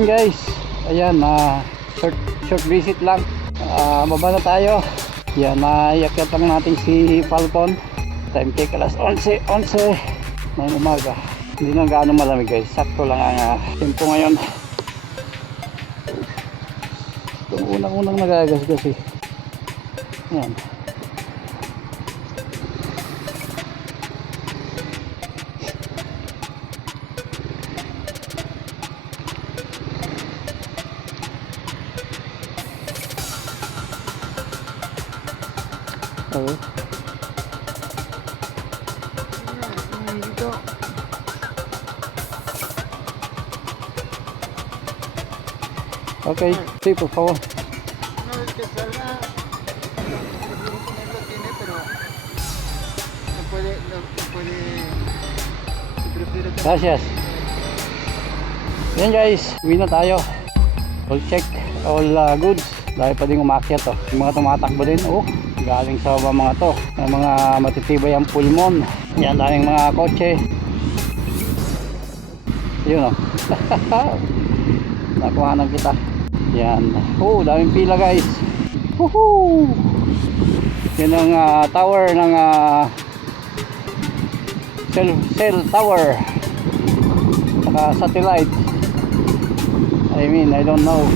yun guys, ayan, short visit lang. Baba na tayo. Yan, naiakyat lang natin si Falcon. Time check alas 11 ng umaga. Hindi na gaano malamig guys, sakto lang ang tempo ngayon. Itong unang nagagasgas eh. Yan. Okay, sí, por favor. Una vez que salga, lo tiene, pero no puede, si prefiere tener... Gracias. Yan guys, uwi na tayo. All check, all goods. Dahil pa din umakyat to. Yung mga tumatakbo din, galing sa baba mga to. May mga matitibay ang pulmon. Yan, daming mga kotse. Yun nakuhanan kita. Yan, daming pila guys. Woohoo! Yan ang tower ng cell tower, saka satellite. I don't know.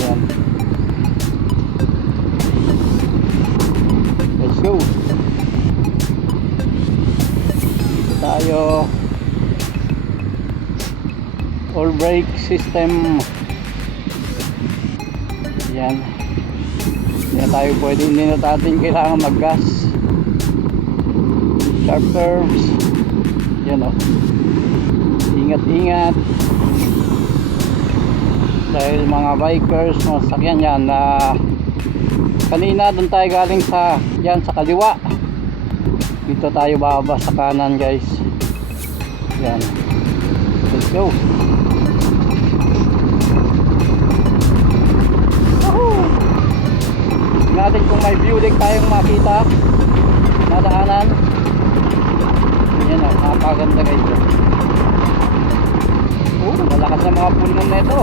Yan, let's go. Dito tayo. All brake system. Yan, hindi na tayo pwede, hindi na natin kailangan mag-gas. Sharp curves. Yan ingat dahil mga bikers, mga sakyan yan kanina doon tayo galing sa kaliwa, dito tayo bababa sa kanan guys. Yan, let's go. Natin kung may view deck tayong makita nadaanan. Yan napakaganda guys. Malakas na mga pulmon na ito.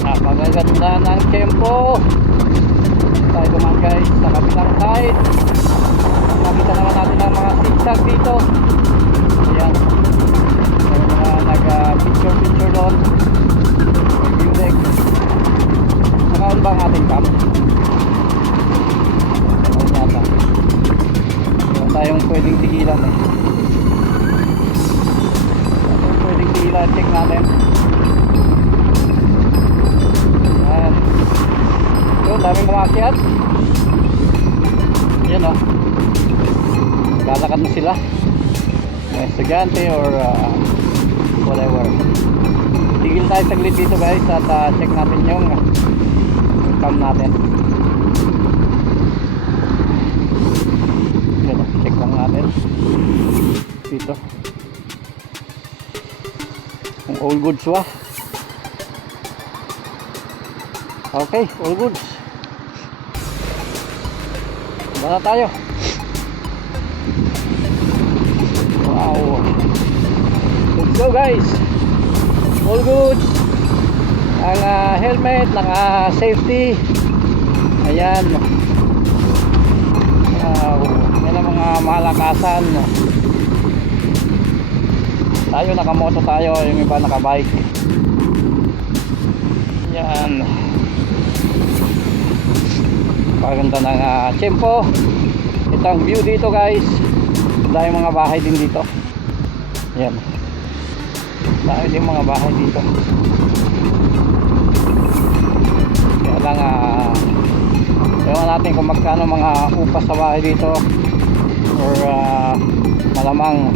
Napakaganda ng tempo. Tayo naman guys sa kabilang side. Makita naman natin ang mga zigzag dito. Ayan, may mga nag picture doon. View deck. Nakaon ba ang ating cam? Nakaon yata. Wala tayong pwedeng tigilan eh. Wala tayong pwedeng tigilan. Check natin. Ayan. Yun, daming umakyat. Yan lalakad na sila. May estudyante or whatever. Tigil tayo saglit dito guys at check natin yung cam natin. Yan, check lang natin dito kung all goods ba. Okay, all goods. Bala tayo. Wow, let's go guys. All good. Ang helmet, naka safety. Ayan. Yan ang mga malakasan. Tayo nakamoto tayo, yung iba nakabike. Yan. Paganda ng tempo. Ito ang view dito guys. Dahil mga bahay din dito. Yan. Dahil din mga bahay dito. Kaya lang ewan natin kung magkano mga upa sa bahay dito. Or malamang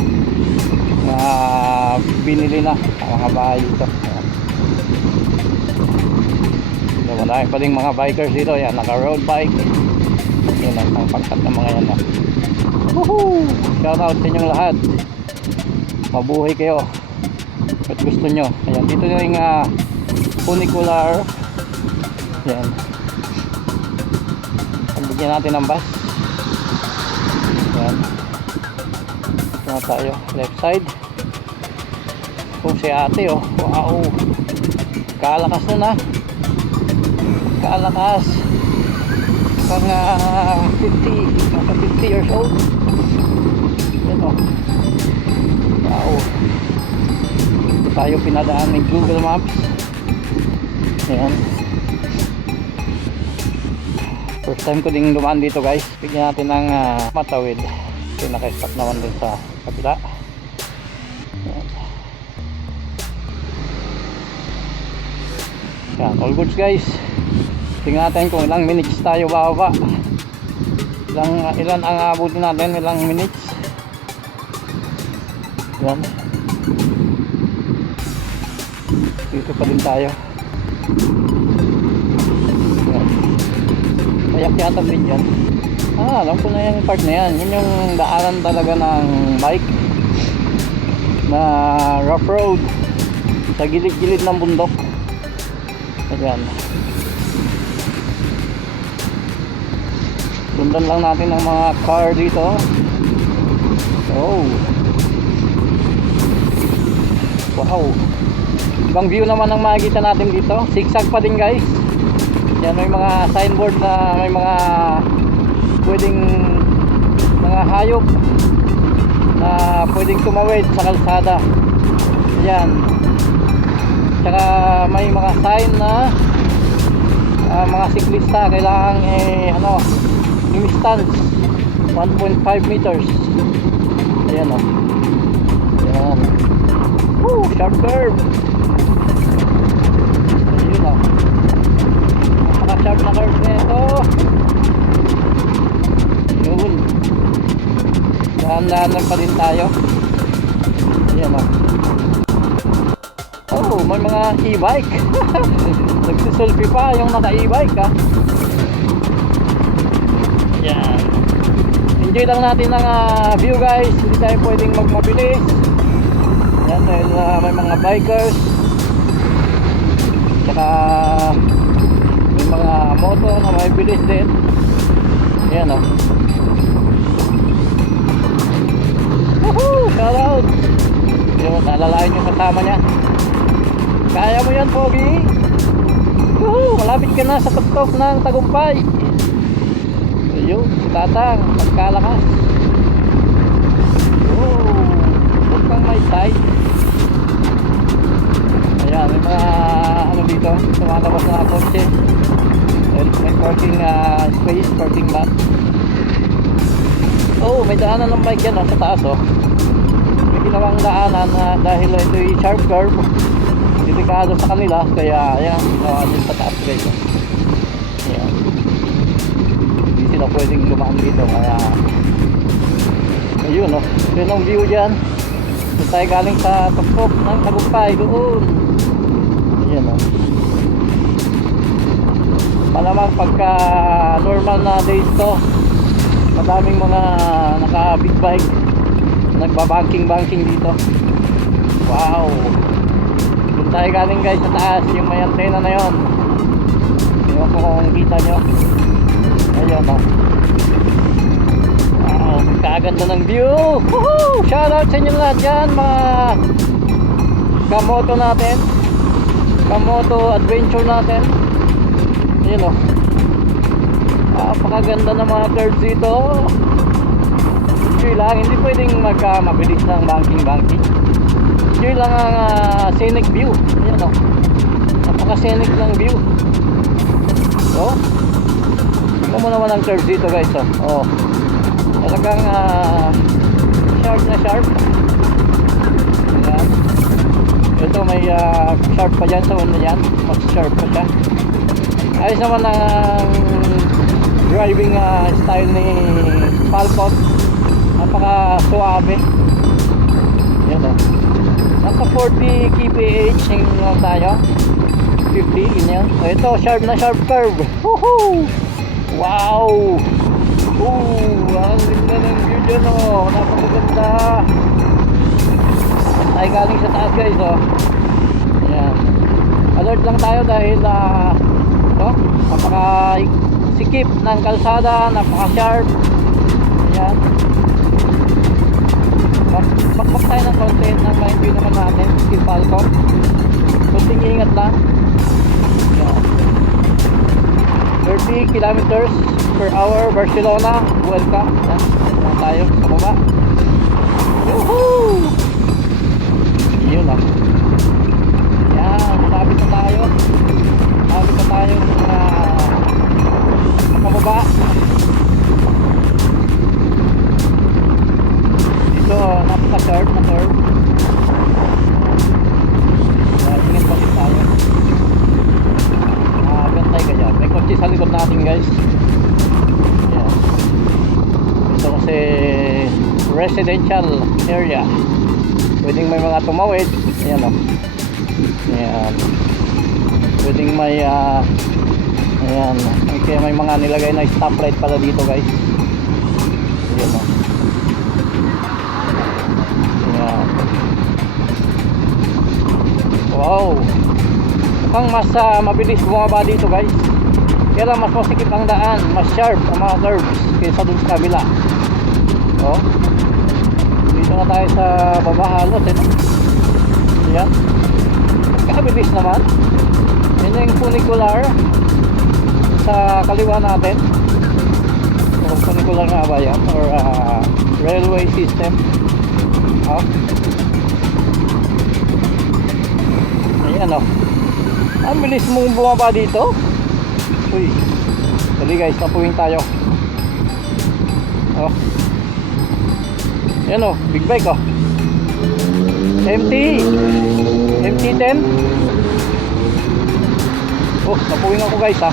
binili na ang mga bahay dito. Marami pa ding mga bikers dito. Yan, naka road bike. Yan ang pangkat ng mga yan. Woohoo! Shout out sa inyong lahat. Mabuhay kayo at gusto nyo. Ayan, dito na yung funicular. Yan, pagbigyan natin ng bus. Yan, ito na tayo, left side. Kung si ate, oh, wow, kalakas nun ah, kalakas, pang 50, nasa 50 years old. Yan oh, wow. Ito tayo pinadaan ng Google Maps. Ayan, first time ko ding dumaan dito guys. Bigyan natin ng matawid. Naka-stop naman din sa kabila. Ayan. Yan, all goods guys. Tingnan natin kung ilang minutes tayo bababa. Ilan ang abutin natin, ilang minutes. Yan. Dito pa din tayo. Yan. Mayak-yatan din yan. Alam ko na yung part na yan. Yun yung daanan talaga ng bike na rough road sa gilid-gilid ng bundok. Ayan. Sundan lang natin ang mga car dito. Oh, wow. Ibang view naman ang makikita natin dito. Zigzag pa din guys. Yan, may mga signboard na may mga pwedeng mga hayop na pwedeng tumawid sa kalsada. Ayan. Tsaka may mga sign na mga siklista kailangan distance 1.5 meters. Ayan o. Ayan. Woo! Sharp curve. Ayun o. Napaka-sharp na curve na ito. Yun. Dahan-dahan lang pa din tayo. Ayan o. Oh, may mga e-bike. Nagsiselfie pa yung naka-e-bike ha. Yan. Enjoy lang natin ang view guys. Hindi tayo pwedeng magmabilis. Yan, dahil may mga bikers. Tsaka may mga moto na may bilis din. Yan o. Woohoo! Shout out! Yung alalayan yung kasama niya. Kaya mo yan, Pogi. Woohoo! Malapit ka na sa tuktok ng tagumpay. Ayun, si Tatang, pagkalakas. Oh, huwag kang may side. Ayan, may mga ano dito, tumalabas na kotse. May parking space, parking lot. Oh, may daanan ng bike yan sa taas oh. May ginawang daanan dahil ito yung sharp curve. Delikado sa kanila, kaya ayan, ginawa din sa taas guys. Ayan. Hindi sila pwedeng lumaan dito, kaya ayun oh, yun ang view dyan. Doon tayo galing sa tuktok ng tagumpay doon. Ayan oh. Malamang pagka normal na days to, madaming mga naka big bike nagbabanking dito. Wow. Doon tayo galing guys sa taas, yung may antena na yun. Ewan ko kung kita nyo. Ayun o. Wow, kaganda ng view. Woohoo! Shoutout sa inyo lahat dyan, mga kamoto natin, kamoto adventure natin. Ayun o. Napakaganda ng mga curves dito. Enjoy lang, hindi pwedeng mabilis ng banking. Enjoy lang ang scenic view. Ayan o. Napaka-scenic ng view. So, ito mo naman ang curves dito guys o. Oh. Talagang sharp na sharp. Ayan. Ito may sharp pa dyan sa una dyan. Mas sharp pa siya. Ayos naman ang driving style ni Falcon. Napaka suabe. Yan o. Nasa 40 kph lang tayo. 50 ganyan. Ito sharp na sharp curve. Woohoo! Wow! Ang ganda ng view dyan o. Napakaganda. Tayo galing sa taas guys o. Ayan. Alert lang tayo dahil napaka sikip ng kalsada, napaka sharp. Ayan. Bakbak tayo ng konti nang ma-enjoy naman natin si Falcon. Kunting ingat lang. Yan. 30 kilometers per hour Barcelona. Welcome. Yan tayo sa baba. Woohoo! Yun lang. Yan, malapit na tayo. Malapit na tayo makababa. Dito, napaka-curve na curve. Ingat pa rin tayo. Gantay ka dyan. May kotse sa likod natin guys. Yan. Ito kasi residential area. Pwedeng may mga tumawid. Ayan o. Ayan. Pwedeng may ayan. Kaya may mga nilagay na stoplight pala dito guys. Ayan o. Ayan. Wow. Mukhang mas mabilis bumaba dito guys. Kaya lang mas masikip ang daan. Mas sharp ang mga curves kaysa dun sa kabila. O. Dito na tayo sa baba halos eh. Ayan. Kabilis naman. Yan yung funicular sa kaliwa natin. So, funicular nga ba yan? Or railway system. Oh. Ayan o. Ang bilis mong bumaba dito. Uy. Dali guys, napuwing tayo. Oh. Ayan o, big bike o. MT10. Oh, napuwing ako guys ha.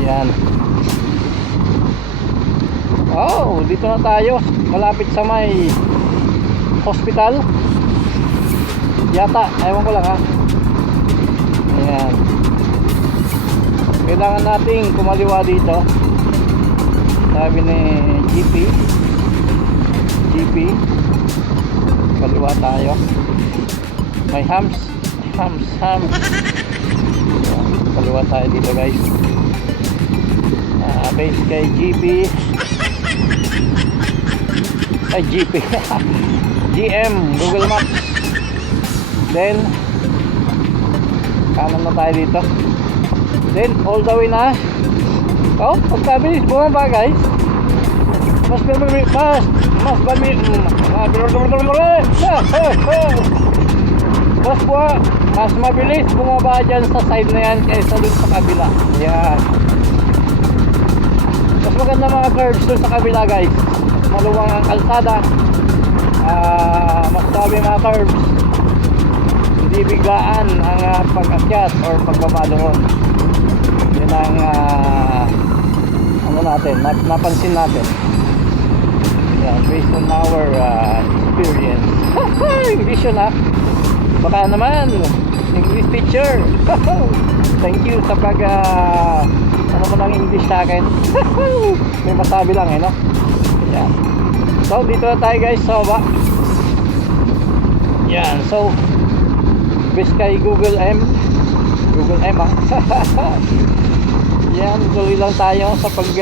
Yan. Oh, dito na tayo. Malapit sa may hospital. Yata, ewan ko lang ha. Ayan. Kailangan nating kumaliwa dito. Sabi ni GP kaliwa tayo. May hams. Ayan, kaliwa tayo dito guys. Base kay GP ay GP GM Google Maps. Then kanan na tayo dito. Then all the way na. Oh, pagkabilis bumaba guys. Mas mabilis bumaba dyan sa side na yan kaysa dun sa kabila. Yan. Mas maganda mga curves dun sa kabila guys. Mas maluwang ang kalsada. Mas sabi mga curves. Hindi biglaan ang pag-akyat or pagbaba doon. Yan ang ano natin, napansin natin. Yan, based on our experience. English yun ha. Baka naman English teacher. Thank you sa pag ano mo ng English sa akin. May masabi lang eh no. Yan. So dito na tayo guys sa baba. Yan. So base kay Google M ha. Yan, tuloy lang tayo sa pag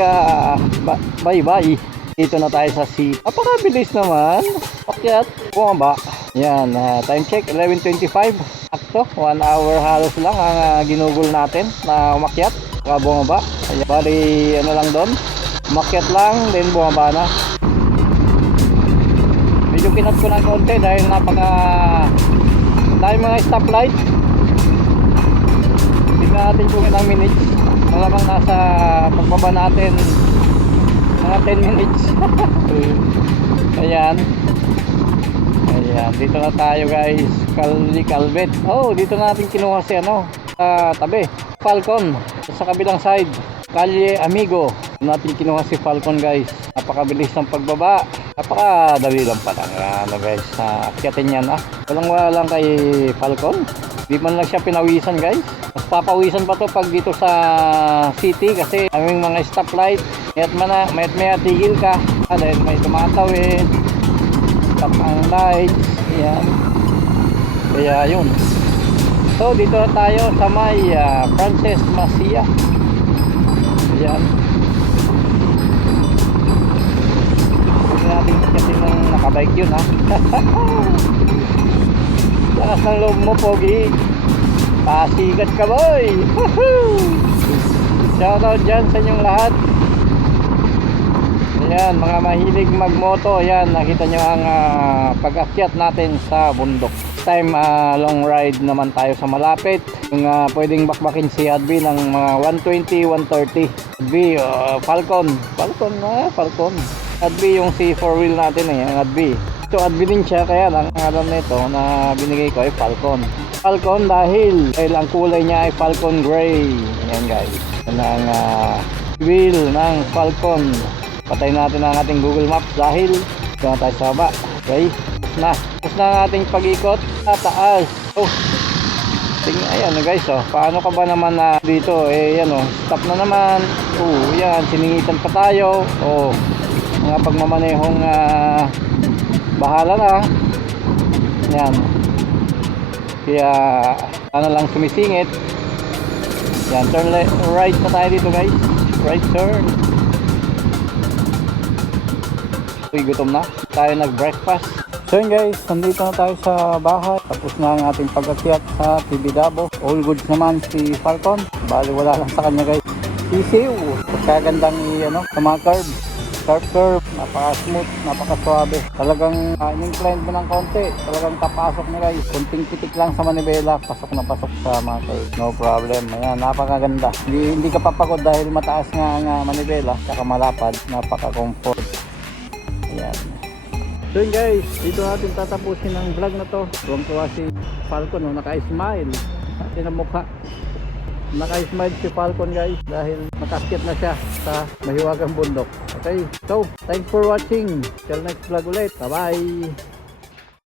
bye-bye. Dito na tayo sa sea. Napakabilis naman. Pakyat, bumaba. Yan, time check 11:25. Akto, 1 hour halos lang ang ginugol natin na umakyat. Saka bumaba. Ayan, bali ano lang doon. Umakyat lang, then bumaba na. Medyo kinat ko ng konti dahil dahil mga stoplight. Tignan natin kung ilang minutes. Malamang nasa pagbaba natin mga 10 minutes. Ayan. Ayan, dito na tayo guys. Calvet. Oh, dito natin kinuha si tabi. Falcon. Sa kabilang side. Calle Amigo. Natin kinuha si Falcon guys. Napakabilis ng pagbaba. Napakadali lang pala guys. Akyatin yan Walang kay Falcon. Di man lang siya pinawisan guys. Mas papawisan pa to pag dito sa city kasi aming mga stoplight. Mayat tigil ka. Dahil may tumatawid. Stop ang lights. Ayan. Kaya yun. So dito na tayo sa may Frances Macia. Ayan. bike yun ha. Lakas ng loob mo, Pogi. Pasikat ka, boy. Shoutout dyan sa inyong lahat. Ayan, mga mahilig magmoto. Ayan, nakita nyo ang pag-akyat natin sa bundok. Time long ride naman tayo sa malapit. Yung pwedeng bakbakin si Adby ng mga 120, 130. Adby, Falcon. Falcon. Adby yung si 4-wheel natin ang Adby. So Adby din siya, kaya lang ang alam nito na binigay ko ay Falcon. Falcon dahil ang kulay niya ay Falcon Gray. Ayan guys. Yan ang wheel ng Falcon. Patayin natin ang ating Google Maps dahil doon tayo sa baba. Okay? Tapos na ang ating pag-ikot sa taas. Oh. Tingnan, ayan guys, paano ka ba naman dito? Yan stop na naman. Yan, siningitan pa tayo. Mga pagmamanehong bahala na. Yan. Kaya ano lang sumisingit. Yan, turn right na tayo dito guys. Right turn. Uy, gutom na. Tayo nag-breakfast. So yun guys, nandito na tayo sa bahay. Tapos na ang ating pag-akyat sa Tibidabo. All goods naman si Falcon. Bali wala lang sa kanya guys. Easy. Kagandang sa mga curve. Curve. Napaka-smooth. Napaka-suabe. Talagang in-incline mo ng konti. Talagang tapasok na guys. Kunting pitik lang sa manibela. Pasok na pasok sa mga curve. No problem. Ayan, napakaganda. Hindi ka papagod dahil mataas nga ang manibela. Saka malapad. Napaka-comfort. Ayan. So yun guys, dito natin tatapusin ang vlog na to. Tuwang-tuwa si Falcon, naka-smile. Atin ang mukha. Naka-smile si Falcon guys dahil nakakyat na siya sa mahiwagang bundok. Okay, so thanks for watching. Till next vlog ulit. Bye bye.